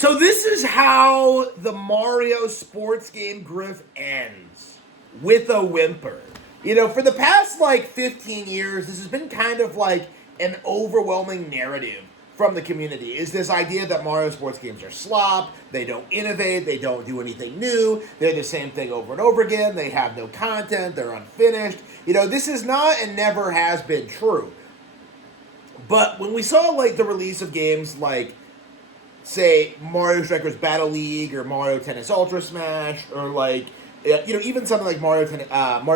So this is how the Mario sports game Grift ends, with a whimper. For the past 15 years, this has been kind of like an overwhelming narrative from the community. Is this idea that Mario sports games are slop, they don't innovate, they don't do anything new, they're the same thing over and over again, they have no content, they're unfinished. This is not and never has been true. But when we saw the release of games like, say, Mario Strikers Battle League or Mario Tennis Ultra Smash or even something like Mario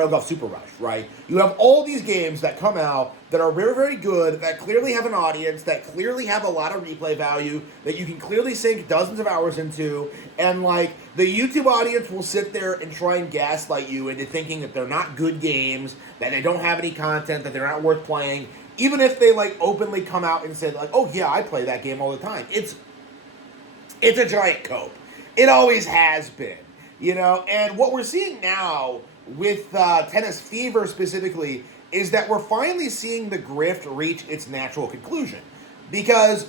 Golf Super Rush, right? You have all these games that come out that are very, very good, that clearly have an audience, that clearly have a lot of replay value, that you can clearly sink dozens of hours into, and the YouTube audience will sit there and try and gaslight you into thinking that they're not good games, that they don't have any content, that they're not worth playing, even if they openly come out and say oh yeah, I play that game all the time. It's a giant cope. It always has been. And what we're seeing now with Tennis Fever specifically is that we're finally seeing the Grift reach its natural conclusion. Because,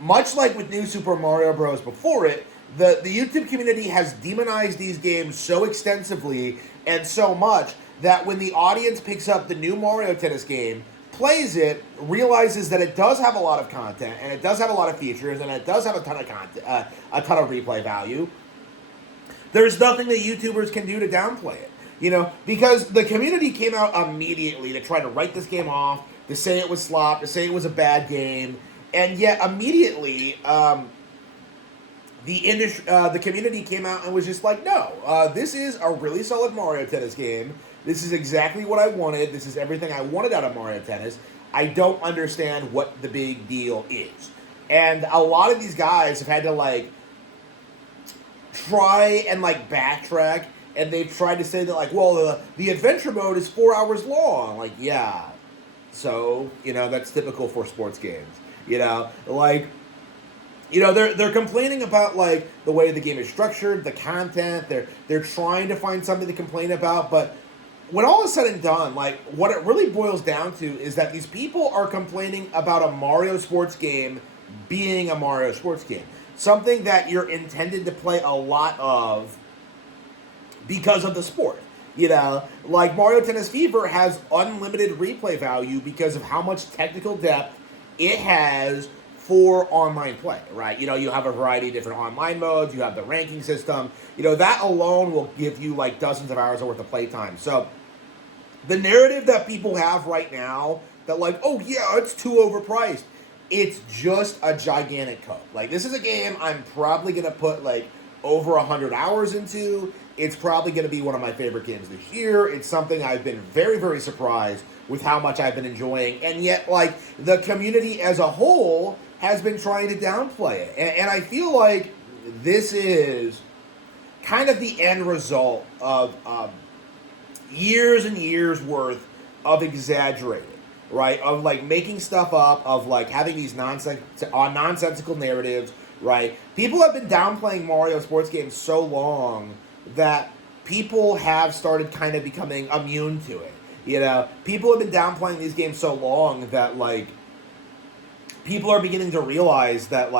much like with New Super Mario Bros. Before it, the YouTube community has demonized these games so extensively and so much that when the audience picks up the new Mario Tennis game, plays it, realizes that it does have a lot of content, and it does have a lot of features, and it does have a ton of content, a ton of replay value, there's nothing that YouTubers can do to downplay it. Because the community came out immediately to try to write this game off, to say it was slop, to say it was a bad game, and yet immediately the community came out and was just no, this is a really solid Mario Tennis game. This is exactly what I wanted. This is everything I wanted out of Mario Tennis. I don't understand what the big deal is. And a lot of these guys have had to try and backtrack, and they've tried to say that the adventure mode is 4 hours long. Yeah. So, that's typical for sports games. They're complaining about the way the game is structured, the content. They're trying to find something to complain about, but when all is said and done, what it really boils down to is that these people are complaining about a Mario sports game being a Mario sports game. Something that you're intended to play a lot of because of the sport. Mario Tennis Fever has unlimited replay value because of how much technical depth it has for online play, right? You have a variety of different online modes, you have the ranking system, that alone will give you dozens of hours worth of playtime. So the narrative that people have right now that oh yeah, it's too overpriced, it's just a gigantic cope. This is a game I'm probably going to put over 100 hours into. It's probably going to be one of my favorite games this year. It's something I've been very, very surprised with how much I've been enjoying. And yet, the community as a whole has been trying to downplay it. And I feel like this is kind of the end result of years and years worth of exaggerating, right? Of making stuff up, of having these nonsensical narratives, right? People have been downplaying Mario sports games so long that people have started kind of becoming immune to it. People have been downplaying these games so long that people are beginning to realize that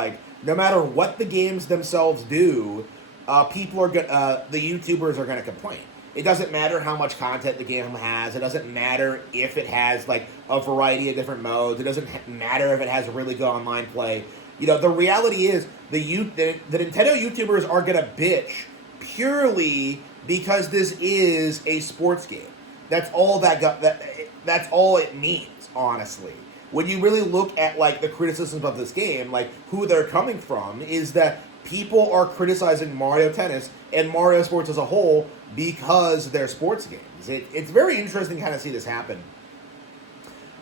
no matter what the games themselves do, the YouTubers are going to complain. It doesn't matter how much content the game has. It doesn't matter if it has a variety of different modes. It doesn't matter if it has really good online play. The reality is the Nintendo YouTubers are gonna bitch purely because this is a sports game. That's all that's all it means, honestly. When you really look at the criticisms of this game, who they're coming from is that people are criticizing Mario Tennis and Mario Sports as a whole because they're sports games. It's very interesting to kind of see this happen.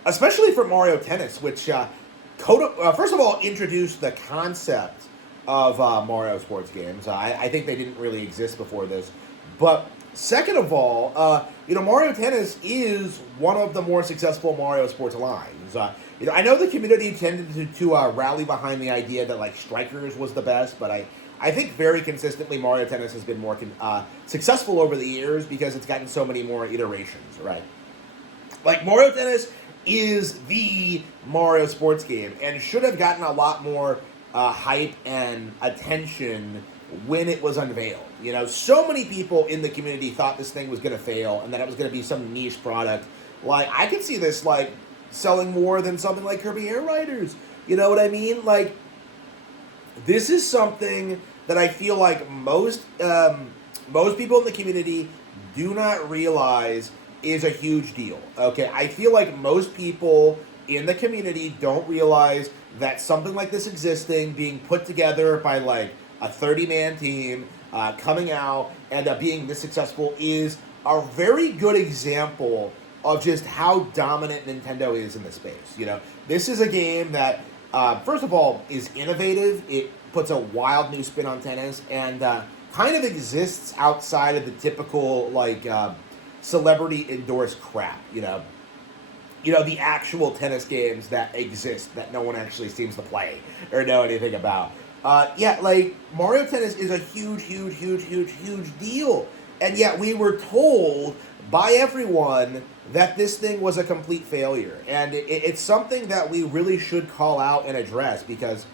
Especially for Mario Tennis, which, first of all, introduced the concept of Mario sports games. I think they didn't really exist before this. But second of all, Mario Tennis is one of the more successful Mario sports lines. I know the community tended to rally behind the idea that Strikers was the best, but I think very consistently Mario Tennis has been more successful over the years because it's gotten so many more iterations, right? Mario Tennis is the Mario sports game and should have gotten a lot more hype and attention when it was unveiled. You know, so many people in the community thought this thing was going to fail and that it was going to be some niche product. Like, I could see this, like, selling more than something like Kirby Air Riders. You know what I mean? Like, this is something that I feel like most people in the community do not realize is a huge deal. Okay, I feel like most people in the community don't realize that something like this existing, being put together by like a 30-man team, coming out and being this successful is a very good example of just how dominant Nintendo is in the space. You know, this is a game that, first of all, is innovative. It puts a wild new spin on tennis and kind of exists outside of the typical, like, celebrity endorsed crap, you know, the actual tennis games that exist that no one actually seems to play or know anything about. Yeah, like, Mario Tennis is a huge deal. And yet we were told by everyone that this thing was a complete failure. And it's something that we really should call out and address, because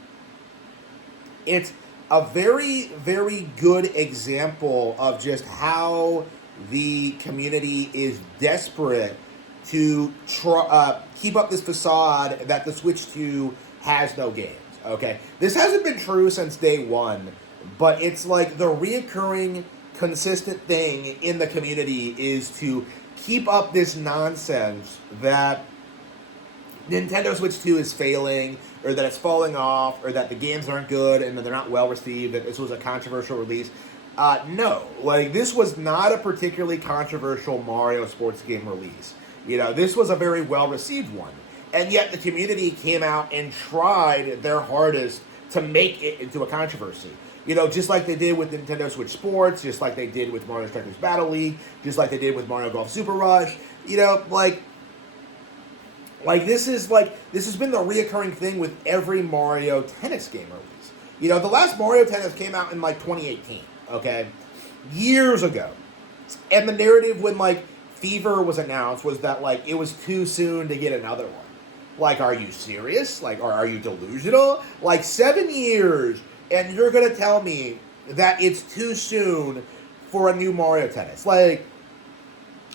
it's a very good example of just how the community is desperate to keep up this facade that the Switch 2 has no games, okay? This hasn't been true since day one, but it's like the reoccurring, consistent thing in the community is to keep up this nonsense that Nintendo Switch 2 is failing, or that it's falling off, or that the games aren't good, and that they're not well received, that this was a controversial release. No, like, this was not a particularly controversial Mario sports game release. You know, this was a very well-received one. And yet the community came out and tried their hardest to make it into a controversy. You know, just like they did with Nintendo Switch Sports, just like they did with Mario Strikers Battle League, just like they did with Mario Golf Super Rush. You know, like this has been the reoccurring thing with every Mario Tennis game release. You know, the last Mario Tennis came out in, like, 2018, okay? Years ago. And the narrative when, like, Fever was announced was that, like, it was too soon to get another one. Like, are you serious? Like, or are you delusional? Like, 7 years, and you're gonna tell me that it's too soon for a new Mario Tennis. Like,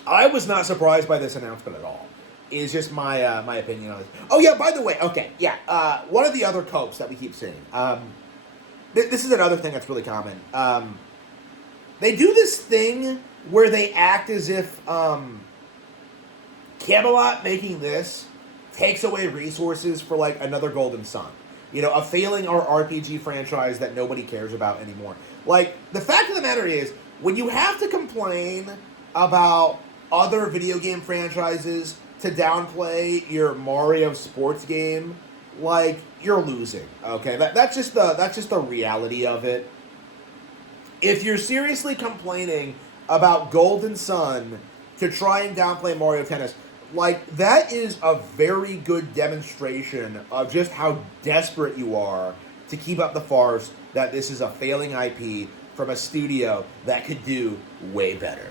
I was not surprised by this announcement at all. Is just my my opinion on this. Oh yeah, by the way, okay, yeah, one of the other copes that we keep seeing. This is another thing that's really common. They do this thing where they act as if Camelot making this takes away resources for, like, another Golden Sun. You know, a failing RPG franchise that nobody cares about anymore. Like, the fact of the matter is, when you have to complain about other video game franchises to downplay your Mario sports game, like, you're losing, okay? That's just the reality of it. If you're seriously complaining about Golden Sun to try and downplay Mario Tennis, like, that is a very good demonstration of just how desperate you are to keep up the farce that this is a failing IP from a studio that could do way better.